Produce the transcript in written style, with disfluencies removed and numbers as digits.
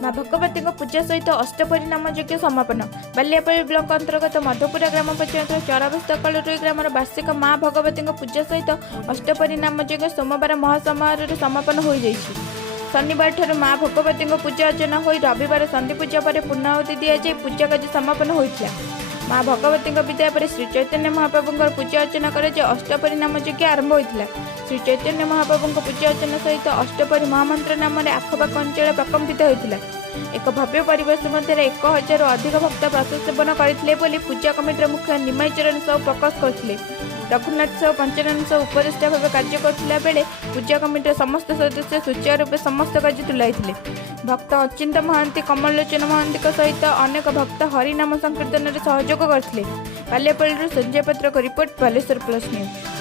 माँ भगवती पूजा सहित अष्टपरी नाम यज्ञ समापन। बालियापल्ली ब्लॉक अंतर्गत मधुपुरा ग्राम पंचायत चरबस ग्राम वार्षिक माँ भगवती पूजा सहित अष्टपरी नाम यज्ञ सोमवार महासमारोह समापन हो जाइछि। शनिवार ठार माँ भगवती पूजा अर्चना हो रविवार संधि पूजा पर पूर्णाहुति दि जाए पूजा कार्य समापन होता। माँ भगवती विदाय पर श्री चैतन्य महाप्रभु पूजा अर्चना कर अष्टपरी नाम यज्ञ आरंभ होता। श्री चैतन्य महाप्रभु पूजा अर्चना सहित अष्टपरी महामंत्र नाम आखपाख अंचल प्रकम्पित होता। एक भव्य परिवेश मध्य 1000 अधिक भक्त प्रसाद सेवन करते पूजा कमिटर मुख्य निमाई चरण साहू प्रकाश करते। रघुनाथ साहू पंचानन साहू उपदेष्टा भाव कार्य करथिला बेले पूजा कमिटर समस्त सदस्य सुचारू समस्त कार्य तुलाई। भक्त अचिंत महांती कमलोचन महांती सहित अनेक भक्त हरिनाम संकीर्तन में सहयोग करते। बालियापल्ली संजय पत्र को रिपोर्ट बालेश्वर प्लस न्यूज।